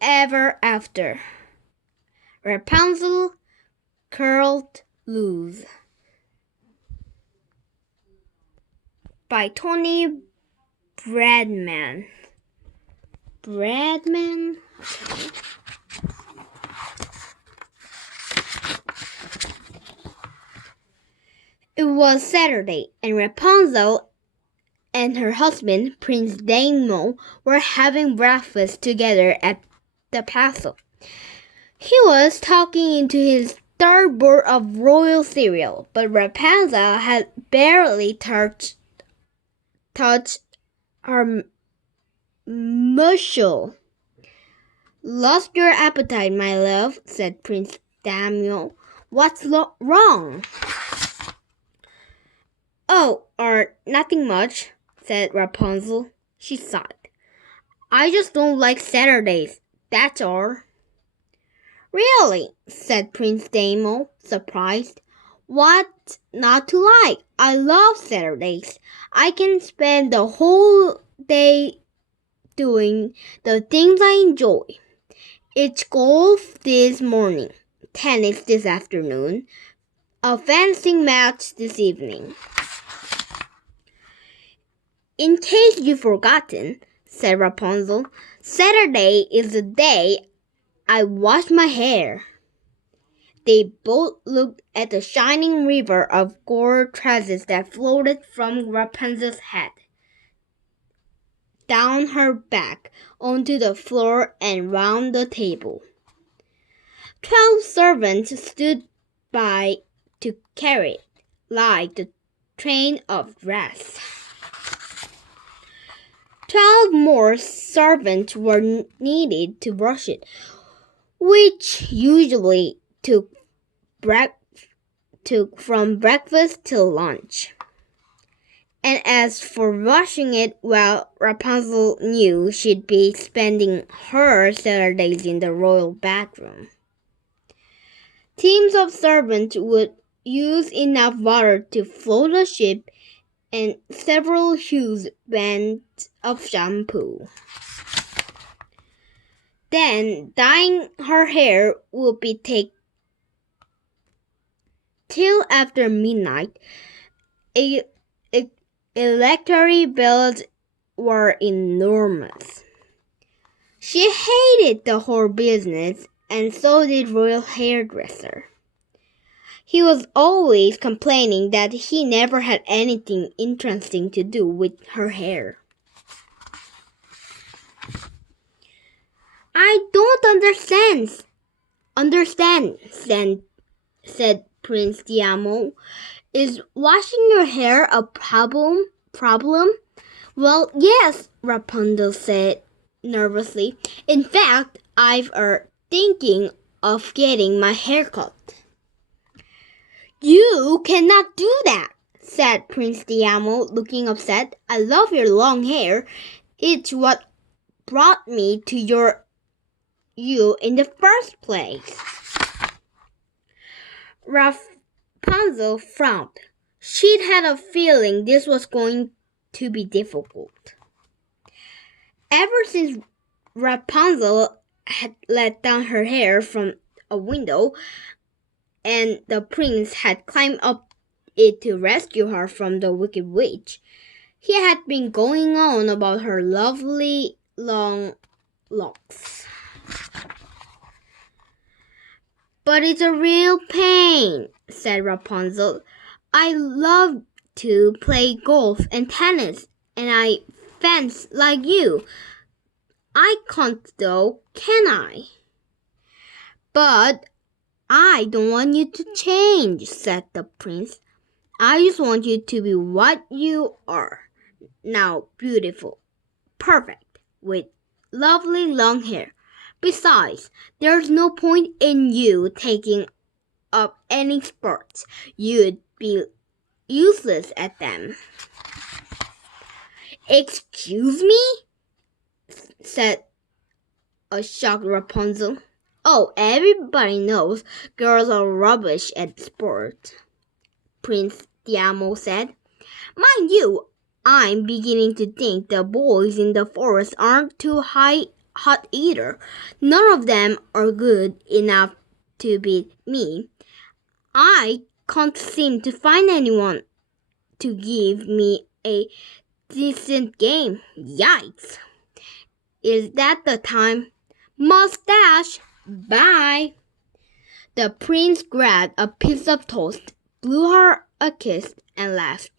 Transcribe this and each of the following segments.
Ever After. Rapunzel Curled Loose by Tony Bradman. It was Saturday, and Rapunzel and her husband, Prince Damo, were having breakfast together at the castle. He was talking into his third bowl of royal cereal, but Rapunzel had barely touched her mushel. "Lost your appetite, my love," said Prince Damo. "What's wrong?" "Oh, nothing much," said Rapunzel. She sighed. "I just don't like Saturdays, that's all." "Really?" said Prince Damo, surprised. "What not to like? I love Saturdays. I can spend the whole day doing the things I enjoy. It's golf this morning, tennis this afternoon, a fencing match this evening." "In case you've forgotten," said Rapunzel, "Saturday is the day I wash my hair." They both looked at the shining river of gold tresses that floated from Rapunzel's head, down her back, onto the floor and round the table. 12 servants stood by to carry it, like the train of dress. 12 more servants were needed to brush it, which usually took from breakfast till lunch. And as for washing it, well, Rapunzel knew she'd be spending her Saturdays in the royal bathroom. Teams of servants would use enough water to float the ship, and several huge bands of shampoo. Then dyeing her hair would be take till after midnight. Electric bills were enormous. She hated the whole business, and so did royal hairdresser. He was always complaining that he never had anything interesting to do with her hair. "I don't understand, said Prince Damo. "Is washing your hair a problem? "Well, yes," Rapunzel said nervously. "In fact, I've thinking of getting my hair cut." "You cannot do that," said Prince Damo, looking upset. "I love your long hair. It's what brought me to you in the first place." Rapunzel frowned. She'd had a feeling this was going to be difficult. Ever since Rapunzel had let down her hair from a window, and the prince had climbed up it to rescue her from the wicked witch, he had been going on about her lovely long locks. "But it's a real pain," said Rapunzel. "I love to play golf and tennis, and I fence like you. I can't though, can I?" "But I don't want you to change," said the prince. "I just want you to be what you are now, beautiful, perfect, with lovely long hair. Besides, there's no point in you taking up any sports. You'd be useless at them." "Excuse me?" said a shocked Rapunzel. "Oh, everybody knows girls are rubbish at sport," Prince Damo said. "Mind you, I'm beginning to think the boys in the forest aren't too high hot either. None of them are good enough to beat me. I can't seem to find anyone to give me a decent game. Yikes. Is that the time? Mustache! Bye! The prince grabbed a piece of toast, blew her a kiss, and left.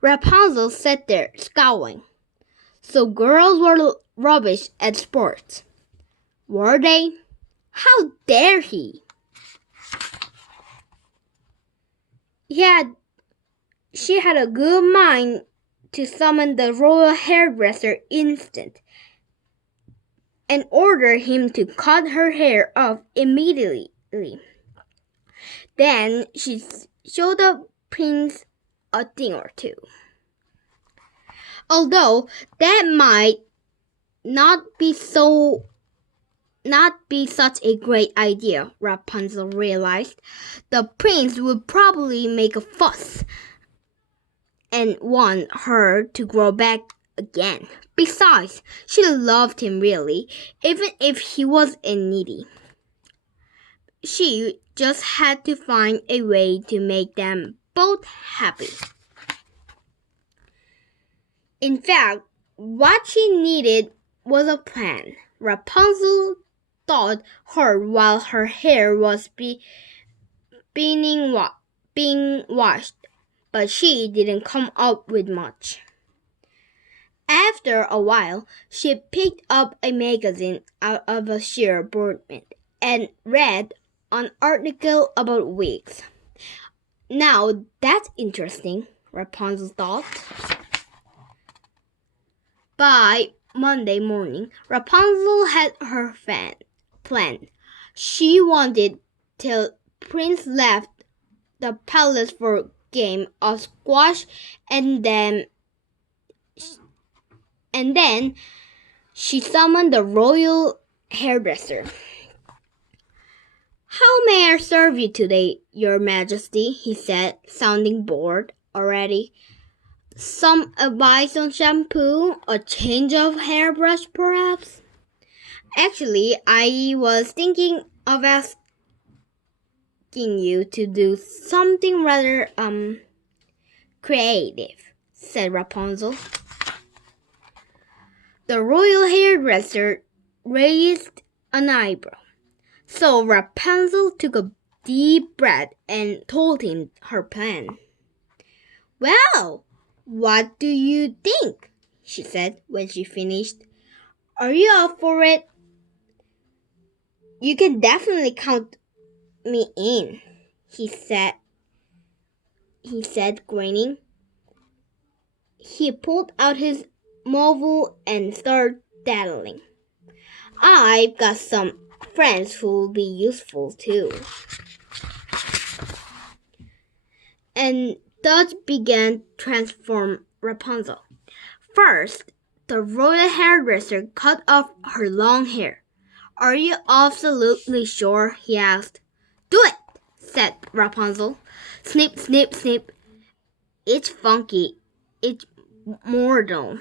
Rapunzel sat there, scowling. So girls were rubbish at sports. Were they? How dare he? She had a good mind to summon the royal hairdresser instant and order him to cut her hair off immediately. Then she showed the prince a thing or two. Although that might not be such a great idea, Rapunzel realized. The prince would probably make a fuss and want her to grow back again. Besides, she loved him really, even if he was needy. She just had to find a way to make them both happy. In fact, what she needed was a plan. Rapunzel thought hard while her hair was being washed, but she didn't come up with much. After a while, she picked up a magazine out of a sheer boredom and read an article about wigs. Now that's interesting, Rapunzel thought. By Monday morning, Rapunzel had her plan. She wanted till Prince left the palace for a game of squash, and then she summoned the royal hairdresser. How may I serve you today, Your Majesty? He said, sounding bored already. Some advice on shampoo? A change of hairbrush, perhaps? Actually, I was thinking of asking you to do something rather creative, said Rapunzel. The royal hairdresser raised an eyebrow. So Rapunzel took a deep breath and told him her plan. Well, what do you think? She said when she finished. Are you up for it? You can definitely count me in, he said, grinning. He pulled out his marvel and started daddling. I've got some friends who will be useful too. And thoughts began to transform Rapunzel. First, the royal hairdresser cut off her long hair. Are you absolutely sure? He asked. Do it, said Rapunzel. Snip, snip, snip. It's funky. It's mortal.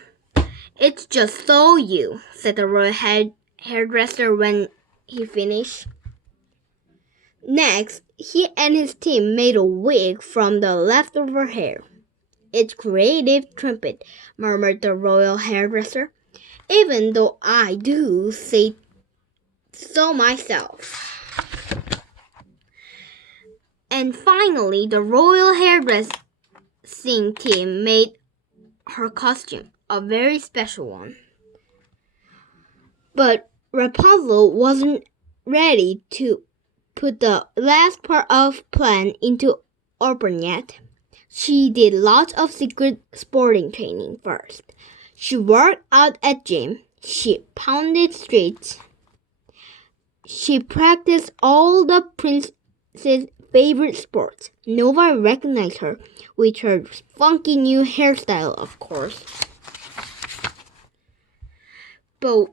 It's just so you, said the royal hairdresser when he finished. Next, he and his team made a wig from the leftover hair. It's creative trumpet, murmured the royal hairdresser, even though I do say so myself. And finally, the royal hairdressing team made her costume, a very special one. But Rapunzel wasn't ready to put the last part of plan into open yet. She did lots of secret sporting training first. She worked out at gym. She pounded streets. She practiced all the prince's favorite sports. Nobody recognized her with her funky new hairstyle, of course. But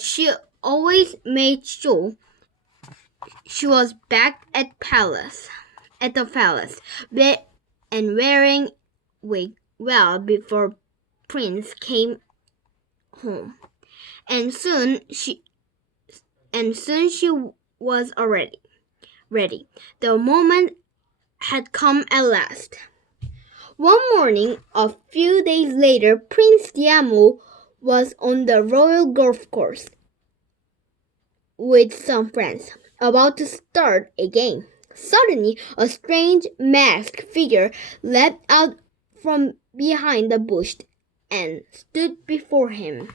she always made sure she was back at the palace, and wearing wig well before Prince came home, and soon she was already ready. The moment had come at last. One morning, a few days later, Prince Diamo was on the royal golf course with some friends, about to start a game. Suddenly, a strange masked figure leapt out from behind the bush and stood before him.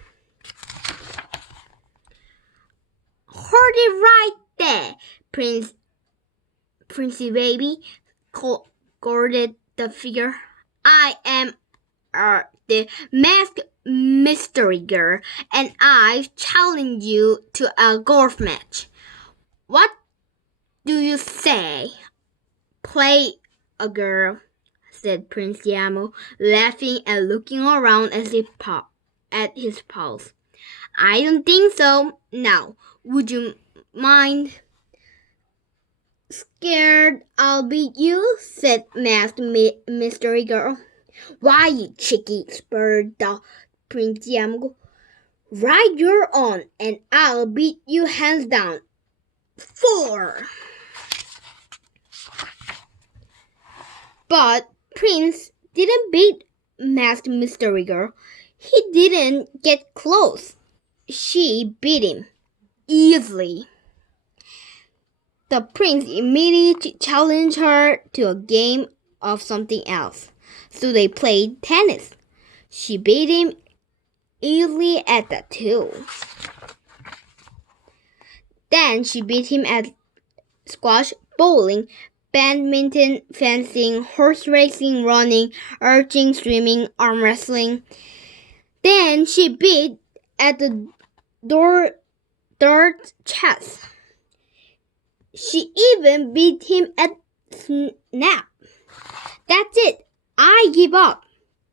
"Hold it right there, Princey baby," scolded the figure. "I am the masked mystery girl, and I challenge you to a golf match. What do you say?" "Play a girl," said Prince Diamo, laughing and looking around at his pals. "I don't think so. Now, would you mind?" "Scared I'll beat you?" said masked mystery girl. "Why, you cheeky," spurred the Prince Diamo. "Ride your on, and I'll beat you hands down. 4. But Prince didn't beat masked mystery girl. He didn't get close. She beat him easily. The prince immediately challenged her to a game of something else. So they played tennis. She beat him easily at that too. Then she beat him at squash, bowling, badminton, fencing, horse racing, running, archery, swimming, arm wrestling. Then she beat at the dart chess. She even beat him at snap. "That's it. I give up,"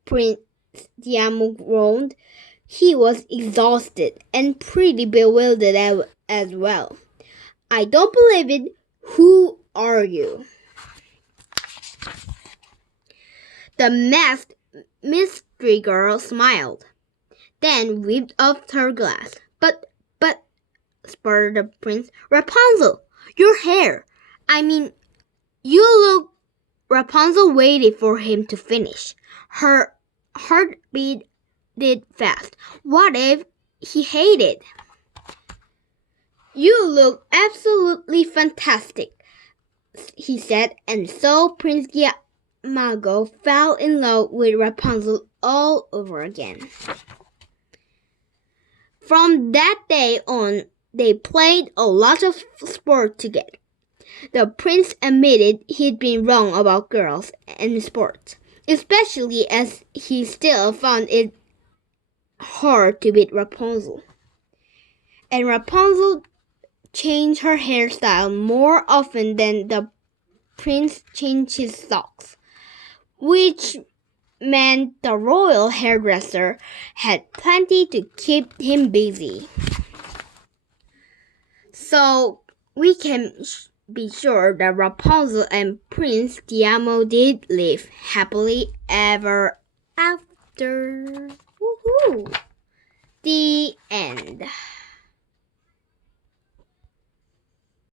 Prince Diamo groaned. He was exhausted and pretty bewildered as well. "I don't believe it. Who are you?" The masked mystery girl smiled, then whipped up her glass. But, sputtered the prince, "Rapunzel, your hair. I mean, you look..." Rapunzel waited for him to finish. Her heart beat fast. What if he hated? "You look absolutely fantastic," he said, and so Prince Diamo fell in love with Rapunzel all over again. From that day on, they played a lot of sport together. The prince admitted he'd been wrong about girls and sports, especially as he still found it hard to beat Rapunzel. And Rapunzel changed her hairstyle more often than the prince changed his socks, which meant the royal hairdresser had plenty to keep him busy. So we can be sure that Rapunzel and Prince Diamo did live happily ever after. Woohoo! The end.